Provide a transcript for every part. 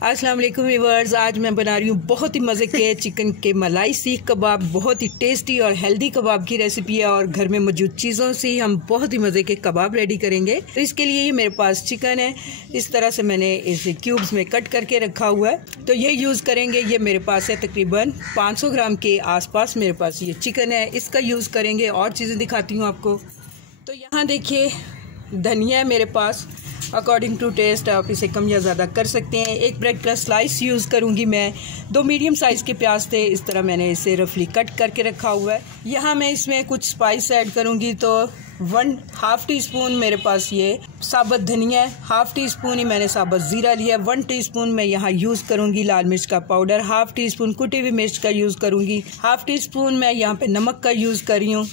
अस्सलाम वालेकुम व्यूअर्स। आज मैं बना रही हूँ बहुत ही मज़े के चिकन के मलाई सीख कबाब। बहुत ही टेस्टी और हेल्दी कबाब की रेसिपी है और घर में मौजूद चीज़ों से हम बहुत ही मज़े के कबाब रेडी करेंगे। तो इसके लिए ये मेरे पास चिकन है, इस तरह से मैंने इसे क्यूब्स में कट करके रखा हुआ है। तो ये यूज़ करेंगे। ये मेरे पास है तकरीबन 500 ग्राम के आसपास मेरे पास ये चिकन है, इसका यूज़ करेंगे। और चीज़ें दिखाती हूँ आपको। तो यहाँ देखिए धनिया है मेरे पास, अकॉर्डिंग टू टेस्ट आप इसे कम या ज़्यादा कर सकते हैं। एक ब्रेड का स्लाइस यूज़ करूँगी मैं। 2 मीडियम साइज़ के प्याज थे, इस तरह मैंने इसे रफली कट करके रखा हुआ है। यहाँ मैं इसमें कुछ स्पाइस ऐड करूँगी। तो 1/2 टीस्पून मेरे पास ये साबुत धनिया है, 1/2 टीस्पून ही मैंने साबुत ज़ीरा लिया, 1 टीस्पून मैं यहाँ यूज़ करूँगी लाल मिर्च का पाउडर, 1/2 टीस्पून कुटी हुई मिर्च का यूज़ करूँगी, 1/2 टीस्पून मैं यहाँ पे नमक का यूज़ कर रही हूँ,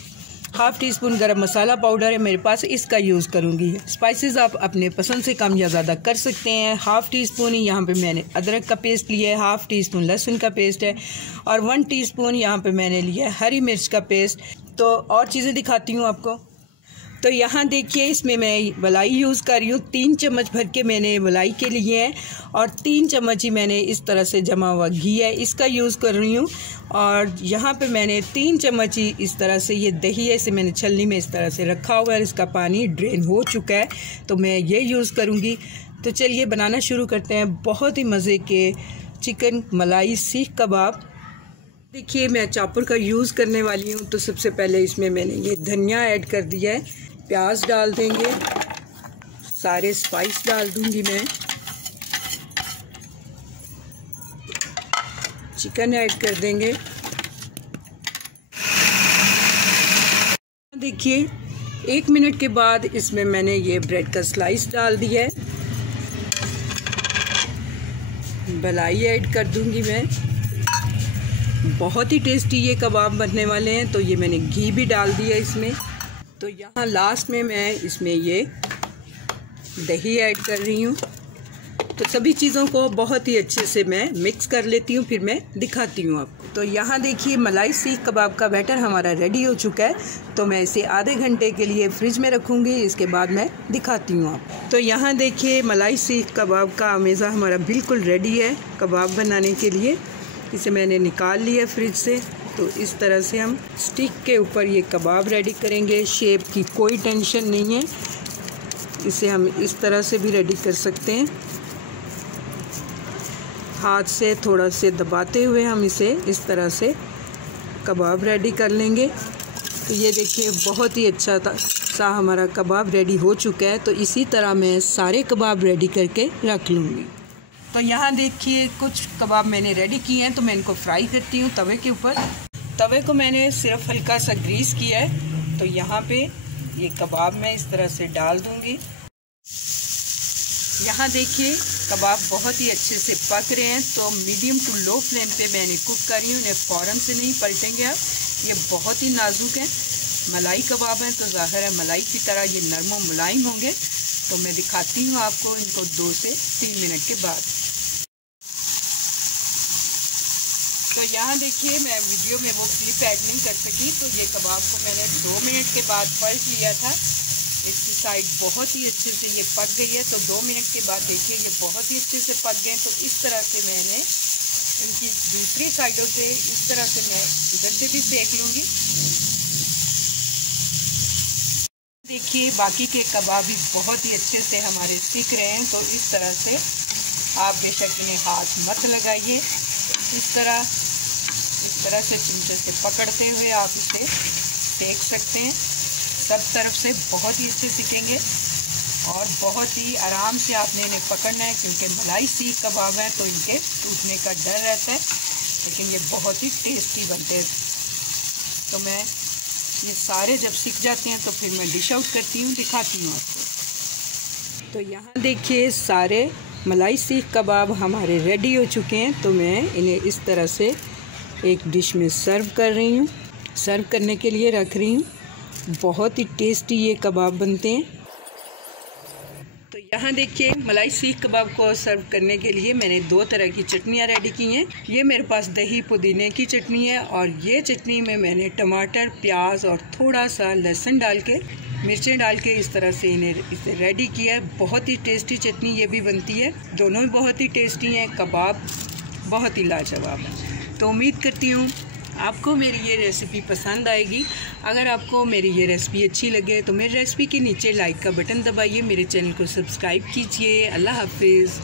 1/2 टीस्पून गरम मसाला पाउडर है मेरे पास, इसका यूज़ करूँगी। स्पाइसेस आप अपने पसंद से कम या ज़्यादा कर सकते हैं। 1/2 टीस्पून ही यहाँ पे मैंने अदरक का पेस्ट लिया है, 1/2 टीस्पून लहसुन का पेस्ट है और 1 टीस्पून यहाँ पे मैंने लिया है हरी मिर्च का पेस्ट। तो और चीज़ें दिखाती हूँ आपको। तो यहाँ देखिए इसमें मैं मलाई यूज़ कर रही हूँ। 3 चम्मच भर के मैंने मलाई के लिए हैं और 3 चम्मच ही मैंने इस तरह से जमा हुआ घी है, इसका यूज़ कर रही हूँ। और यहाँ पे मैंने 3 चम्मच ही इस तरह से ये दही है, इसे मैंने छलनी में इस तरह से रखा हुआ है, इसका पानी ड्रेन हो चुका है, तो मैं ये यूज़ करूँगी। तो चलिए बनाना शुरू करते हैं बहुत ही मज़े के चिकन मलाई सीख कबाब। देखिए मैं चॉपर का यूज़ करने वाली हूँ। तो सबसे पहले इसमें मैंने ये धनिया ऐड कर दिया है, प्याज डाल देंगे, सारे स्पाइस डाल दूंगी मैं, चिकन ऐड कर देंगे। देखिए 1 मिनट के बाद इसमें मैंने ये ब्रेड का स्लाइस डाल दिया है, मलाई ऐड कर दूंगी मैं। बहुत ही टेस्टी ये कबाब बनने वाले हैं। तो ये मैंने घी भी डाल दिया इसमें। तो यहाँ लास्ट में मैं इसमें ये दही ऐड कर रही हूँ। तो सभी चीज़ों को बहुत ही अच्छे से मैं मिक्स कर लेती हूँ, फिर मैं दिखाती हूँ आपको। तो यहाँ देखिए मलाई सीख कबाब का बैटर हमारा रेडी हो चुका है। तो मैं इसे आधे घंटे के लिए फ्रिज में रखूँगी, इसके बाद मैं दिखाती हूँ आपको। तो यहाँ देखिए मलाई सीख कबाब का अमेज़ा हमारा बिल्कुल रेडी है कबाब बनाने के लिए। इसे मैंने निकाल लिया फ्रिज से। तो इस तरह से हम स्टिक के ऊपर ये कबाब रेडी करेंगे। शेप की कोई टेंशन नहीं है, इसे हम इस तरह से भी रेडी कर सकते हैं। हाथ से थोड़ा से दबाते हुए हम इसे इस तरह से कबाब रेडी कर लेंगे। तो ये देखिए बहुत ही अच्छा सा हमारा कबाब रेडी हो चुका है। तो इसी तरह मैं सारे कबाब रेडी करके रख लूँगी। तो यहाँ देखिए कुछ कबाब मैंने रेडी किए हैं, तो मैं इनको फ्राई करती हूँ तवे के ऊपर। तवे को मैंने सिर्फ हल्का सा ग्रीस किया है। तो यहाँ पे ये कबाब मैं इस तरह से डाल दूँगी। यहाँ देखिए कबाब बहुत ही अच्छे से पक रहे हैं। तो मीडियम टू लो फ्लेम पे मैंने कुक कर रही हूँ, इन्हें फ़ौरन से नहीं पलटेंगे आप। ये बहुत ही नाजुक हैं, मलाई कबाब हैं, तो ज़ाहिर है मलाई की तरह ये नरम और मुलायम होंगे। तो मैं दिखाती हूँ आपको इनको 2 से 3 मिनट के बाद। तो यहाँ देखिए मैं वीडियो में वो क्लिप ऐड नहीं कर सकी। तो ये कबाब को मैंने 2 मिनट के बाद पलट लिया था। इसकी साइड बहुत ही अच्छे से ये पक गई है। तो 2 मिनट के बाद देखिए ये बहुत ही अच्छे से पक गए। तो इस तरह से मैंने इनकी दूसरी साइडों से इस तरह से मैं इधर से भी सेक लूँगी। देखिए बाकी के कबाब भी बहुत ही अच्छे से हमारे सीख रहे हैं। तो इस तरह से आप बेशक इन्हें हाथ मत लगाइए, इस तरह से चिमटे से पकड़ते हुए आप इसे सेक सकते हैं। सब तरफ से बहुत ही अच्छे सीखेंगे और बहुत ही आराम से आपने इन्हें पकड़ना है, क्योंकि मलाई सीख कबाब है तो इनके टूटने का डर रहता है, लेकिन ये बहुत ही टेस्टी बनते हैं। तो मैं ये सारे जब सीख जाते हैं तो फिर मैं डिश आउट करती हूँ, दिखाती हूँ आपको। तो यहाँ देखिए सारे मलाई सीख कबाब हमारे रेडी हो चुके हैं। तो मैं इन्हें इस तरह से एक डिश में सर्व कर रही हूँ, सर्व करने के लिए रख रही हूँ। बहुत ही टेस्टी ये कबाब बनते हैं। तो यहाँ देखिए मलाई सीख कबाब को सर्व करने के लिए मैंने 2 तरह की चटनियाँ रेडी की हैं। ये मेरे पास दही पुदीने की चटनी है और ये चटनी में मैंने टमाटर, प्याज और थोड़ा सा लहसुन डाल के मिर्चें डाल के इस तरह से इसे रेडी किया है। बहुत ही टेस्टी चटनी ये भी बनती है, दोनों ही बहुत ही टेस्टी हैं। कबाब बहुत ही लाजवाब है। तो उम्मीद करती हूँ आपको मेरी ये रेसिपी पसंद आएगी। अगर आपको मेरी ये रेसिपी अच्छी लगे तो मेरी रेसिपी के नीचे लाइक का बटन दबाइए, मेरे चैनल को सब्सक्राइब कीजिए। अल्लाह हाफिज़।